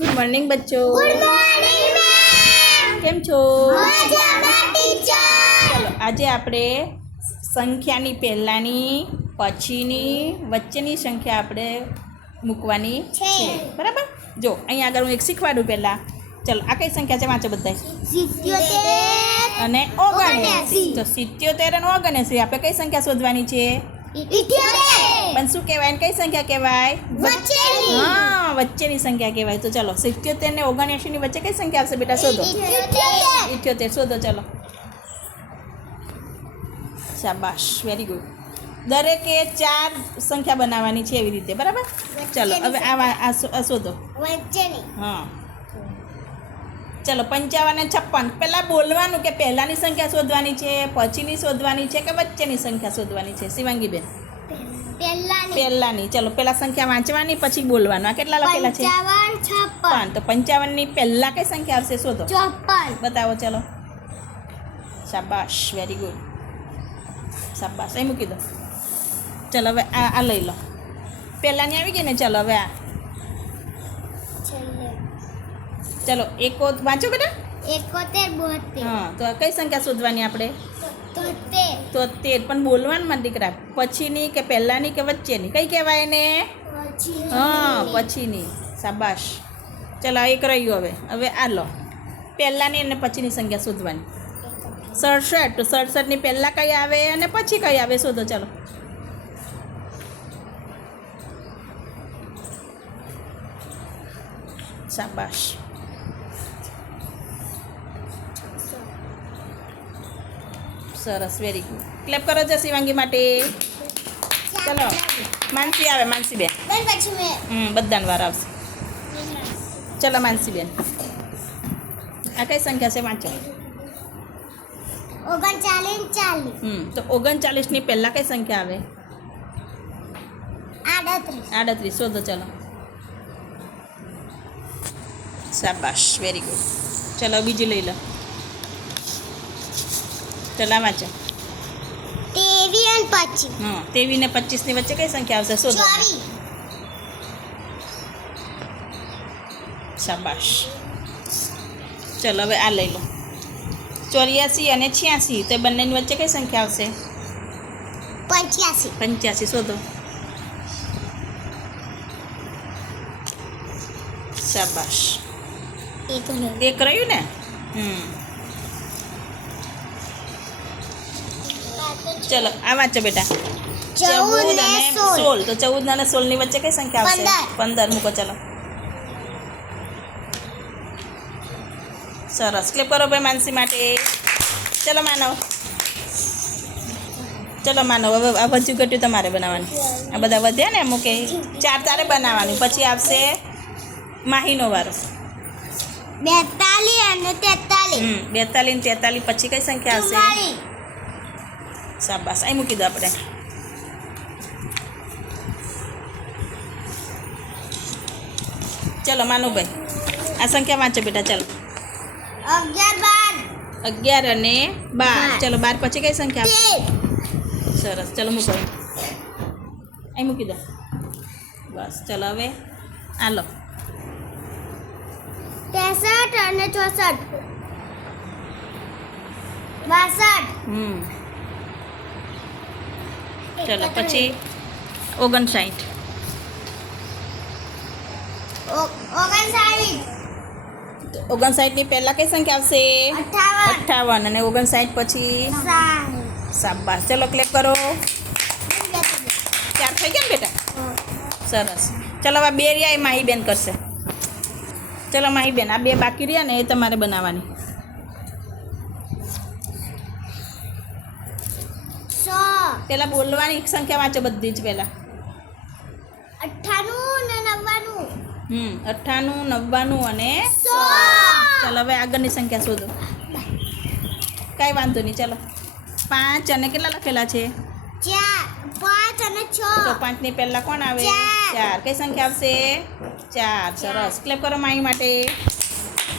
Good morning બચ્ચો. Good morning કેમ છો? ચાલો આજે આપણે સંખ્યાની પહેલાંની પછીની વચ્ચેની સંખ્યા આપણે મૂકવાની છે. બરાબર? જો અહીંયા આગળ હું એક શીખવાડું પહેલાં. ચલો આ કઈ સંખ્યા છે? વાંચો બધા અને ઓગણસી. તો સિત્યોતેર અને ઓગણસી આપણે કઈ સંખ્યા શોધવાની છે? પણ શું કહેવાય કઈ સંખ્યા કહેવાય? વચ્ચેની. હા વચ્ચેની સંખ્યા કહેવાય. તો ચાલો સિત્યોતેર ને ઓગણએંશીની વચ્ચે કઈ સંખ્યા આવશે બેટા? શોધો. ઇઠ્યોતેર શોધો ચાલો. શાબાશ વેરી ગુડ દરેકે ચાર સંખ્યા બનાવવાની છે એવી રીતે બરાબર? ચલો હવે આ આ આ શોધો. હા. ચલો પંચાવન અને છપ્પન. પહેલાં બોલવાનું કે પહેલાંની સંખ્યા શોધવાની છે પછીની શોધવાની છે કે વચ્ચેની સંખ્યા શોધવાની છે? શિવાંગીબેન. પહેલાની. ચલો પહેલાં સંખ્યા વાંચવાની પછી બોલવાનું. આ કેટલા લખેલા છે? છપ્પન. તો પંચાવનની પહેલા કઈ સંખ્યા આવશે? શોધો. ચોપન. બતાવો ચલો. શાબાશ. વેરી ગુડ શાબાશ. અહીં મૂકી દો. ચલો હવે આ આ લઈ લો. પહેલાની આવી ગઈ ને? ચલો હવે આ. ચલો એકો વાંચો બેટા. એકોતેર બોતેર. હા તો કઈ સંખ્યા શોધવાની આપણે? તોતેર. પણ બોલવાનું માં દીકરા. પછીની કે પહેલાંની કે વચ્ચેની? કઈ કહેવાય ને હા પછીની. શાબાશ. ચલો એક રહ્યું હવે. હવે આ લો. પહેલાંની અને પછીની સંખ્યા શોધવાની. સડસઠ. તો સડસઠની પહેલાં કઈ આવે અને પછી કઈ આવે? શોધો ચાલો. શાબાશ. સરસ વેરી ગુડ ક્લેપ કરો છો શિવાંગી માટે. ચલો માનસી આવે માનસી બેન બધાને વાર આવશે. ચલો માનસી બેન આ કઈ સંખ્યા છે? વાંચો. ઓગણચાલીસ ચાલીસ. હમ તો ઓગણચાલીસની પહેલાં કઈ સંખ્યા આવે? આડત્રીસ. આડત્રીસ શોધો ચલો. શાબાશ વેરી ગુડ ચલો બીજી લઈ લો. ચલો આ વાંચો. તેવી અને પચીસ. હં તેવી ને પચીસની વચ્ચે કઈ સંખ્યા આવશે? શોધો. શાબાશ. ચલો હવે આ લઈ લો. ચોર્યાસી અને છ્યાસી તો બંનેની વચ્ચે કઈ સંખ્યા આવશે? પંચ્યાસી. પંચ્યાસી શોધો. શાબાશ. એક રહ્યું ને? હમ. ચલો આ વાંચો બેટા. ચૌદ અને સોળ. તો ચૌદ અને સોળની વચ્ચે કઈ સંખ્યા આવશે? પંદર. મૂકો ચલો. સરસ. ક્લિપ કરો ભાઈ માનસી માટે. ચલો માનવ. ચલો માનવ. હવે આ વધ્યું ઘટ્યું તમારે બનાવવાનું. આ બધા વધ્યા ને મૂકે ચાર તારે બનાવવાનું. પછી આવશે માહીનો વારો. બેતાલીસ અને તેતાલીસ. બેતાલીસ ને તેતાલીસ. પછી કઈ સંખ્યા આવશે? શાબાશ અહીં મૂકી દો આપણે ચલો માનુભાઈ આ સંખ્યા વાંચો બેટા ચાલો અગિયાર અને બાર. ચલો બાર પછી કઈ સંખ્યા સરસ ચલો મૂકો અહીં મૂકી દો બસ ચલો હવે આ લો ત્રેસઠ અને ચોસઠ બાસઠ હમ ચલો પછી ઓગણસાઠ. ઓગણસાઠ. ની પહેલા કઈ સંખ્યા આવશે? અઠાવન. અને ઓગણસાઠ પછી શાબાશ ચલો ક્લેપ કરો. ચાર થઈ ગયા ને બેટા? સરસ. ચલો હવે બે રહ્યા એ માહી બેન કરશે. ચલો માહી બેન. આ બે બાકી રહ્યા ને એ તમારે બનાવવાની. સો પહેલાં બોલવાની સંખ્યા વાંચો બધી જ પેલા. અઠ્ઠાણું ને નવ્વાણું. હમ અઠ્ઠાણું નવ્વાણું અને સો. ચલો હવે આગળની સંખ્યા શોધો. કાંઈ વાંધો નહીં ચાલો. પાંચ અને કેટલા લખેલા છે? ચાર. પાંચ અને છ. તો પાંચની પહેલાં કોણ આવે. ચાર. કઈ સંખ્યા આવશે? ચાર. સરસ. ક્લેપ કરો માઈ માટે.